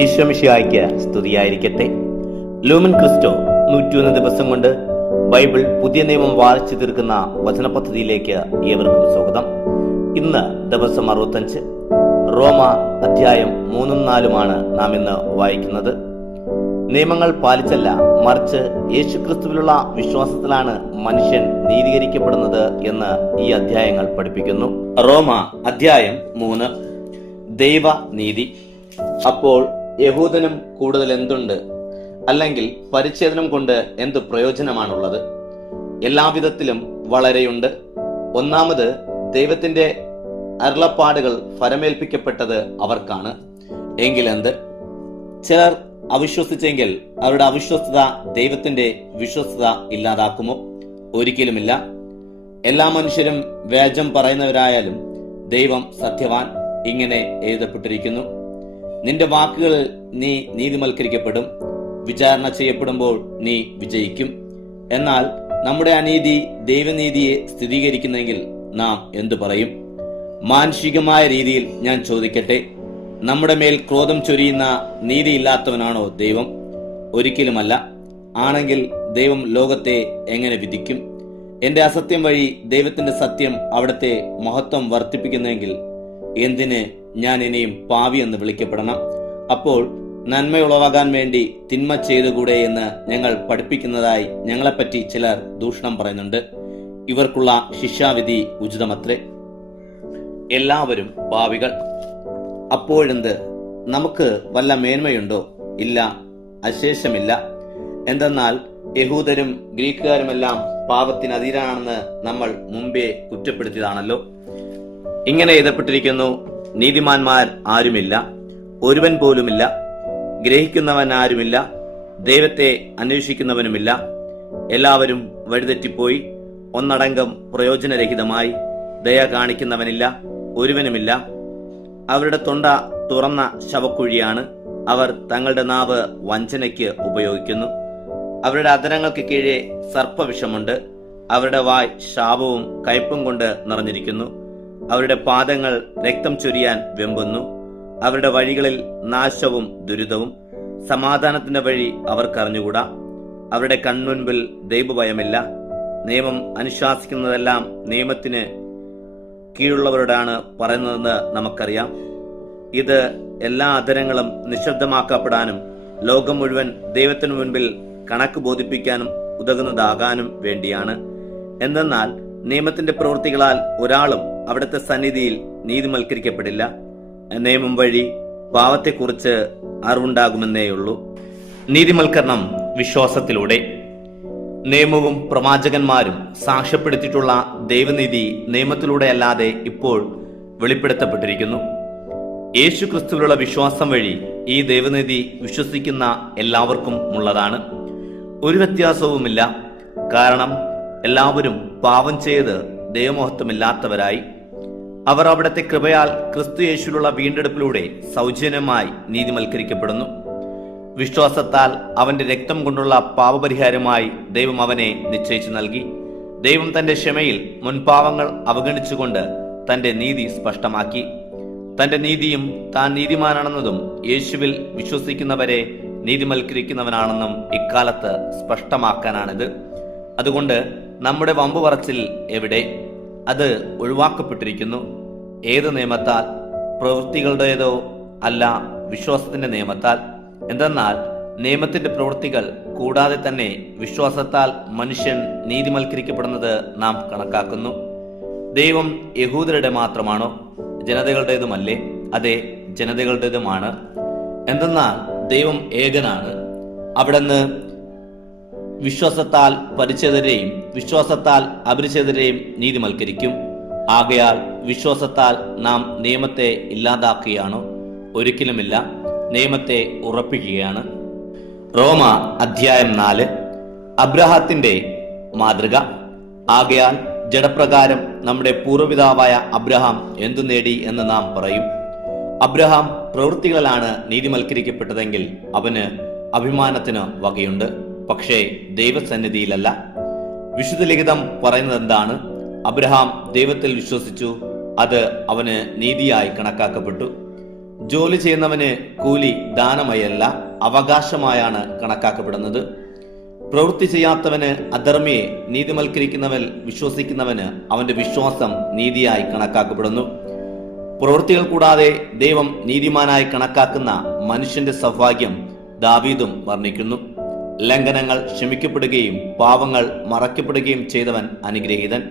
ഈശോ മിശിഹായ്ക്ക് സ്തുതിയായിരിക്കട്ടെ. Lumen Cristo 101 ദിവസം കൊണ്ട് ബൈബിൾ പുതിയ നിയമം വായിച്ചു തീർക്കുന്ന വചന പദ്ധതിയിലേക്ക് ഏവർക്കും സ്വാഗതം. ഇന്ന് ദിവസം 65, റോമ അധ്യായം 3-4 നാം ഇന്ന് വായിക്കുന്നത്. നിയമങ്ങൾ പാലിച്ചല്ല, മറിച്ച് യേശുക്രിസ്തുവിലുള്ള വിശ്വാസത്തിലാണ് മനുഷ്യൻ നീതീകരിക്കപ്പെടുന്നത് എന്ന് ഈ അധ്യായങ്ങൾ പഠിപ്പിക്കുന്നു. റോമ അധ്യായം 3, ദൈവനീതി. അപ്പോൾ യഹൂദനും കൂടുതൽ എന്തുണ്ട്? അല്ലെങ്കിൽ പരിച്ഛേദനം കൊണ്ട് എന്തു പ്രയോജനമാണുള്ളത്? എല്ലാവിധത്തിലും വളരെയുണ്ട്. ഒന്നാമത്, ദൈവത്തിന്റെ അരുളപ്പാടുകൾ ഫലമേൽപ്പിക്കപ്പെട്ടത് അവർക്കാണ്. എങ്കിലെന്ത്? ചിലർ അവിശ്വസിച്ചെങ്കിൽ അവരുടെ അവിശ്വസ്തത ദൈവത്തിന്റെ വിശ്വസ്തത ഇല്ലാതാക്കുമോ? ഒരിക്കലുമില്ല. എല്ലാ മനുഷ്യരും വ്യാജം പറയുന്നവരായാലും ദൈവം സത്യവാൻ. ഇങ്ങനെ എഴുതപ്പെട്ടിരിക്കുന്നു: നിന്റെ വാക്കുകളിൽ നീ നീതിമൽക്കരിക്കപ്പെടും, വിചാരണ ചെയ്യപ്പെടുമ്പോൾ നീ വിജയിക്കും. എന്നാൽ നമ്മുടെ അനീതി ദൈവനീതിയെ സ്ഥിരീകരിക്കുന്നെങ്കിൽ നാം എന്തു പറയും? മാനുഷികമായ രീതിയിൽ ഞാൻ ചോദിക്കട്ടെ, നമ്മുടെ മേൽ ക്രോധം ചൊരിയുന്ന നീതിയില്ലാത്തവനാണോ ദൈവം? ഒരിക്കലുമല്ല. ആണെങ്കിൽ ദൈവം ലോകത്തെ എങ്ങനെ വിധിക്കും? എന്റെ അസത്യം വഴി ദൈവത്തിന്റെ സത്യം അവിടുത്തെ മഹത്വം വർദ്ധിപ്പിക്കുന്നെങ്കിൽ എന്തിന് ഞാൻ ഇനിയും പാവി എന്ന് വിളിക്കപ്പെടണം? അപ്പോൾ നന്മയുളവാകാൻ വേണ്ടി തിന്മ ചെയ്തുകൂടെ എന്ന് ഞങ്ങൾ പഠിപ്പിക്കുന്നതായി ഞങ്ങളെപ്പറ്റി ചിലർ ദൂഷണം പറയുന്നുണ്ട്. ഇവർക്കുള്ള ശിക്ഷാവിധി ഉചിതമത്രേ. എല്ലാവരും പാവികൾ. അപ്പോഴെന്ത്? നമുക്ക് വല്ല മേന്മയുണ്ടോ? ഇല്ല, അശേഷമില്ല. എന്തെന്നാൽ യഹൂദരും ഗ്രീക്കുകാരുമെല്ലാം പാപത്തിന് അധീനരാണെന്ന് നമ്മൾ മുമ്പേ കുറ്റപ്പെടുത്തിയതാണല്ലോ. ഇങ്ങനെ എഴുതപ്പെട്ടിരിക്കുന്നു: നീതിമാന്മാർ ആരുമില്ല, ഒരുവൻ പോലുമില്ല. ഗ്രഹിക്കുന്നവൻ ആരുമില്ല, ദൈവത്തെ അന്വേഷിക്കുന്നവനുമില്ല. എല്ലാവരും വഴിതെറ്റിപ്പോയി, ഒന്നടങ്കം പ്രയോജനരഹിതമായി. ദയ കാണിക്കുന്നവനില്ല, ഒരുവനുമില്ല. അവരുടെ തൊണ്ട തുറന്ന ശവക്കുഴിയാണ്. അവർ തങ്ങളുടെ നാവ് വഞ്ചനയ്ക്ക് ഉപയോഗിക്കുന്നു. അവരുടെ അധരങ്ങൾക്ക് കീഴെ സർപ്പവിഷമുണ്ട്. അവരുടെ വായ് ശാപവും കയ്പും കൊണ്ട് നിറഞ്ഞിരിക്കുന്നു. അവരുടെ പാദങ്ങൾ രക്തം ചൊരിയാൻ വെമ്പുന്നു. അവരുടെ വഴികളിൽ നാശവും ദുരിതവും. സമാധാനത്തിന്റെ വഴി അവർക്കറിഞ്ഞുകൂടാ. അവരുടെ കൺമുൻപിൽ ദൈവഭയമില്ല. നിയമം അനുശാസിക്കുന്നതെല്ലാം നിയമത്തിന് കീഴുള്ളവരോടാണ് പറയുന്നതെന്ന് നമുക്കറിയാം. ഇത് എല്ലാ അധരങ്ങളും നിശബ്ദമാക്കപ്പെടാനും ലോകം മുഴുവൻ ദൈവത്തിനു മുൻപിൽ കണക്ക് ബോധിപ്പിക്കാനും ഉതകുന്നതാകാനും വേണ്ടിയാണ്. എന്തെന്നാൽ നിയമത്തിന്റെ പ്രവൃത്തികളാൽ ഒരാളും അവിടുത്തെ സന്നിധിയിൽ നീതിമൽക്കരിക്കപ്പെടില്ല. നിയമം വഴി പാവത്തെക്കുറിച്ച് അറിവുണ്ടാകുമെന്നേയുള്ളൂ. നീതിമൽക്കരണം വിശ്വാസത്തിലൂടെ. നിയമവും പ്രവാചകന്മാരും സാക്ഷ്യപ്പെടുത്തിയിട്ടുള്ള ദൈവനീതി നിയമത്തിലൂടെ അല്ലാതെ ഇപ്പോൾ വെളിപ്പെടുത്തപ്പെട്ടിരിക്കുന്നു. യേശു ക്രിസ്തുവിലുള്ള വിശ്വാസം വഴി ഈ ദൈവനീതി വിശ്വസിക്കുന്ന എല്ലാവർക്കും ഉള്ളതാണ്. ഒരു വ്യത്യാസവുമില്ല. കാരണം എല്ലാവരും പാപം ചെയ്ത് ദൈവമഹത്വമില്ലാത്തവരായി. അവർ അവിടുത്തെ കൃപയാൽ ക്രിസ്തു യേശുവിലുള്ള വീണ്ടെടുപ്പിലൂടെ സൗജന്യമായി നീതിമൽക്കരിക്കപ്പെടുന്നു. വിശ്വാസത്താൽ അവന്റെ രക്തം കൊണ്ടുള്ള പാപപരിഹാരമായി ദൈവം അവനെ നിശ്ചയിച്ചു നൽകി. ദൈവം തന്റെ ക്ഷമയിൽ മുൻപാവങ്ങൾ അവഗണിച്ചുകൊണ്ട് തന്റെ നീതി സ്പഷ്ടമാക്കി. തന്റെ നീതിയും താൻ നീതിമാനാണെന്നതും യേശുവിൽ വിശ്വസിക്കുന്നവരെ നീതിമൽക്കരിക്കുന്നവനാണെന്നും ഇക്കാലത്ത് സ്പഷ്ടമാക്കാനാണിത്. അതുകൊണ്ട് നമ്മുടെ വമ്പു പറച്ചിൽ എവിടെ? അത് ഒഴിവാക്കപ്പെട്ടിരിക്കുന്നു. ഏത് നിയമത്താൽ? പ്രവൃത്തികളുടേതോ അല്ല, വിശ്വാസത്തിന്റെ നിയമത്താൽ. എന്തെന്നാൽ നിയമത്തിന്റെ പ്രവൃത്തികൾ കൂടാതെ തന്നെ വിശ്വാസത്താൽ മനുഷ്യൻ നീതിമൽക്കരിക്കപ്പെടുന്നത് നാം കണക്കാക്കുന്നു. ദൈവം യഹൂദരുടെ മാത്രമാണോ? ജനതകളുടേതുമല്ലേ? അതെ, ജനതകളുടേതുമാണ്. എന്തെന്നാൽ ദൈവം ഏകനാണ്. അവിടുന്ന് വിശ്വാസത്താൽ പരിച്ഛേദരെയും വിശ്വാസത്താൽ അപരിച്ഛേദരെയും നീതിമൽക്കരിക്കും. ആകയാൽ വിശ്വാസത്താൽ നാം നിയമത്തെ ഇല്ലാതാക്കുകയാണോ? ഒരിക്കലുമില്ല, നിയമത്തെ ഉറപ്പിക്കുകയാണ്. റോമ അധ്യായം 4, അബ്രഹാത്തിന്റെ മാതൃക. ആകയാൽ ജഡപ്രകാരം നമ്മുടെ പൂർവ്വപിതാവായ അബ്രഹാം എന്തു നേടി എന്ന് നാം പറയും? അബ്രഹാം പ്രവൃത്തികളിലാണ് നീതിമൽക്കരിക്കപ്പെട്ടതെങ്കിൽ അവന് അഭിമാനത്തിന് വകയുണ്ട്. പക്ഷേ ദൈവസന്നിധിയിലല്ല. വിശുദ്ധ ലിഖിതം പറയുന്നത് എന്താണ്? അബ്രഹാം ദൈവത്തിൽ വിശ്വസിച്ചു, അത് അവന് നീതിയായി കണക്കാക്കപ്പെട്ടു. ജോലി ചെയ്യുന്നവന് കൂലി ദാനമായല്ല, അവകാശമായാണ് കണക്കാക്കപ്പെടുന്നത്. പ്രവൃത്തി ചെയ്യാത്തവന്, അധർമ്മിയെ നീതിമൽക്കരിക്കുന്നവൻ വിശ്വസിക്കുന്നവന് അവന്റെ വിശ്വാസം നീതിയായി കണക്കാക്കപ്പെടുന്നു. പ്രവൃത്തികൾ കൂടാതെ ദൈവം നീതിമാനായി കണക്കാക്കുന്ന മനുഷ്യന്റെ സൗഭാഗ്യം ദാവീദും വർണ്ണിക്കുന്നു. ലംഘനങ്ങൾ ക്ഷമിക്കപ്പെടുകയും പാവങ്ങൾ മറയ്ക്കപ്പെടുകയും ചെയ്തവൻ അനുഗ്രഹീതൻ.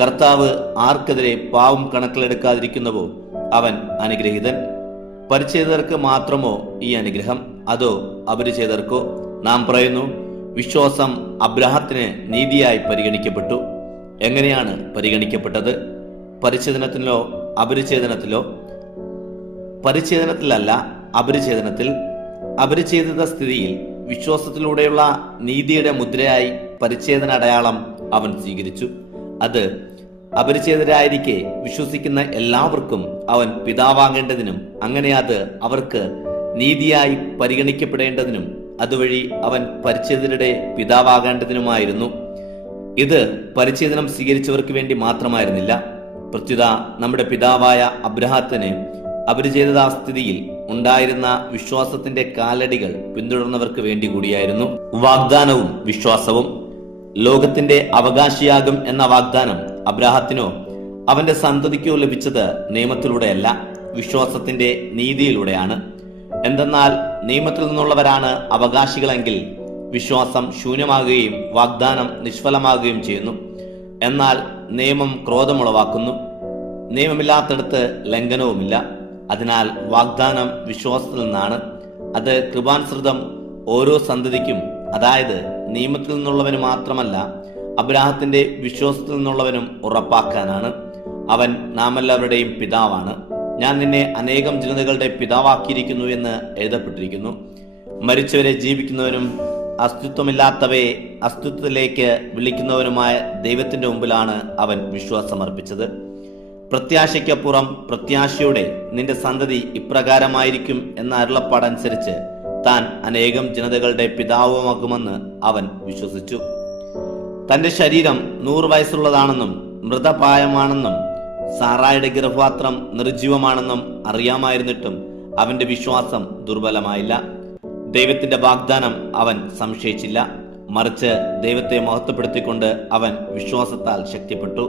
കർത്താവ് ആർക്കെതിരെ പാവം കണക്കിലെടുക്കാതിരിക്കുന്നുവോ അവൻ അനുഗ്രഹീതൻ. പരിച്ഛേദർക്ക് മാത്രമോ ഈ അനുഗ്രഹം, അതോ അപരിച്ഛേദർക്കോ? നാം പറയുന്നു, വിശ്വാസം അബ്രാഹത്തിന് നീതിയായി പരിഗണിക്കപ്പെട്ടു. എങ്ങനെയാണ് പരിഗണിക്കപ്പെട്ടത്? പരിച്ഛേദനത്തിലോ അപരിച്ഛേദനത്തിലോ? പരിച്ഛേദനത്തിലല്ല, അപരിച്ഛേദനത്തിൽ. അപരിച്ഛേദിത സ്ഥിതിയിൽ വിശ്വാസത്തിലൂടെയുള്ള നീതിയുടെ മുദ്രയായി പരിച്ഛേദന അടയാളം അവൻ സ്വീകരിച്ചു. അത് അപരിച്ഛേദരായിരിക്കെ വിശ്വസിക്കുന്ന എല്ലാവർക്കും അവൻ പിതാവാകേണ്ടതിനും അങ്ങനെ അത് അവർക്ക് നീതിയായി പരിഗണിക്കപ്പെടേണ്ടതിനും അതുവഴി അവൻ പരിച്ഛേദരുടെ പിതാവാകേണ്ടതിനുമായിരുന്നു. ഇത് പരിച്ഛേദനം സ്വീകരിച്ചവർക്ക് വേണ്ടി മാത്രമായിരുന്നില്ല. പ്രത്യുത നമ്മുടെ പിതാവായ അബ്രാഹത്തിന് അപരിച്ഛേദതാസ്ഥിതിയിൽ ഉണ്ടായിരുന്ന വിശ്വാസത്തിന്റെ കാലടികൾ പിന്തുടർന്നവർക്ക് വേണ്ടി കൂടിയായിരുന്നു. വാഗ്ദാനവും വിശ്വാസവും. ലോകത്തിന്റെ അവകാശിയാകും എന്ന വാഗ്ദാനം അബ്രാഹത്തിനോ അവന്റെ സന്തതിക്കോ ലഭിച്ചത് നിയമത്തിലൂടെയല്ല, വിശ്വാസത്തിന്റെ നീതിയിലൂടെയാണ്. എന്തെന്നാൽ നിയമത്തിൽ നിന്നുള്ളവരാണ് അവകാശികളെങ്കിൽ വിശ്വാസം ശൂന്യമാകുകയും വാഗ്ദാനം നിഷ്ഫലമാകുകയും ചെയ്യുന്നു. എന്നാൽ നിയമം ക്രോധമുളവാക്കുന്നു. നിയമമില്ലാത്തടത്ത് ലംഘനവുമില്ല. അതിനാൽ വാഗ്ദാനം വിശ്വാസത്തിൽ നിന്നാണ്. അത് കൃപാനുസൃതം ഓരോ സന്തതിക്കും, അതായത് നിയമത്തിൽ നിന്നുള്ളവന് മാത്രമല്ല, അബ്രാഹത്തിന്റെ വിശ്വാസത്തിൽ നിന്നുള്ളവനും ഉറപ്പാക്കാനാണ്. അവൻ നാമെല്ലാവരുടെയും പിതാവാണ്. ഞാൻ നിന്നെ അനേകം ജനതകളുടെ പിതാവാക്കിയിരിക്കുന്നു എന്ന് എഴുതപ്പെട്ടിരിക്കുന്നു. മരിച്ചവരെ ജീവിക്കുന്നവനും അസ്തിത്വമില്ലാത്തവയെ അസ്തിത്വത്തിലേക്ക് വിളിക്കുന്നവനുമായ ദൈവത്തിന്റെ മുമ്പിലാണ് അവൻ വിശ്വാസമർപ്പിച്ചത്. പ്രത്യാശയ്ക്കപ്പുറം പ്രത്യാശയോടെ നിന്റെ സന്തതി ഇപ്രകാരമായിരിക്കും എന്ന അരുളപ്പാടനുസരിച്ച് താൻ അനേകം ജനതകളുടെ പിതാവുമാകുമെന്ന് അവൻ വിശ്വസിച്ചു. തന്റെ ശരീരം 100 വയസ്സുള്ളതാണെന്നും മൃതപായമാണെന്നും സാറായുടെ ഗർഭപാത്രം നിർജീവമാണെന്നും അറിയാമായിരുന്നിട്ടും അവന്റെ വിശ്വാസം ദുർബലമായില്ല. ദൈവത്തിന്റെ വാഗ്ദാനം അവൻ സംശയിച്ചില്ല. മറിച്ച് ദൈവത്തെ മഹത്വപ്പെടുത്തിക്കൊണ്ട് അവൻ വിശ്വാസത്താൽ ശക്തിപ്പെട്ടു.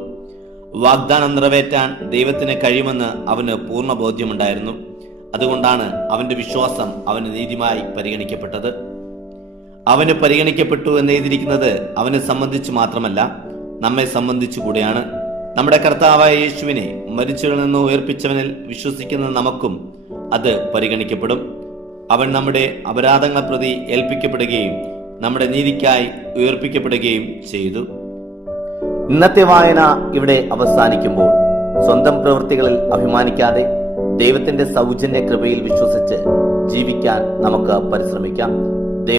വാഗ്ദാനം നിറവേറ്റാൻ ദൈവത്തിന് കഴിയുമെന്ന് അവന് പൂർണ്ണ ബോധ്യമുണ്ടായിരുന്നു. അതുകൊണ്ടാണ് അവന്റെ വിശ്വാസം അവന് നീതിയായി പരിഗണിക്കപ്പെട്ടത്. അവന് പരിഗണിക്കപ്പെട്ടു എന്ന് എഴുതിയിരിക്കുന്നത് അവനെ സംബന്ധിച്ച് മാത്രമല്ല, നമ്മെ സംബന്ധിച്ചു കൂടെയാണ്. നമ്മുടെ കർത്താവായ യേശുവിനെ മരിച്ചവരിൽ നിന്ന് ഉയർപ്പിച്ചവനിൽ വിശ്വസിക്കുന്ന നമുക്കും അത് പരിഗണിക്കപ്പെടും. അവൻ നമ്മുടെ അപരാധങ്ങളെ പ്രതി ഏൽപ്പിക്കപ്പെടുകയും നമ്മുടെ നീതിക്കായി ഉയർപ്പിക്കപ്പെടുകയും ചെയ്തു. ഇന്നത്തെ വായന ഇവിടെ അവസാനിക്കുമ്പോൾ സ്വന്തം പ്രവൃത്തികളിൽ അഭിമാനിക്കാതെ ദൈവത്തിന്റെ സൗജന്യ കൃപയിൽ വിശ്വസിച്ച് ജീവിക്കാൻ നമുക്ക് പരിശ്രമിക്കാം.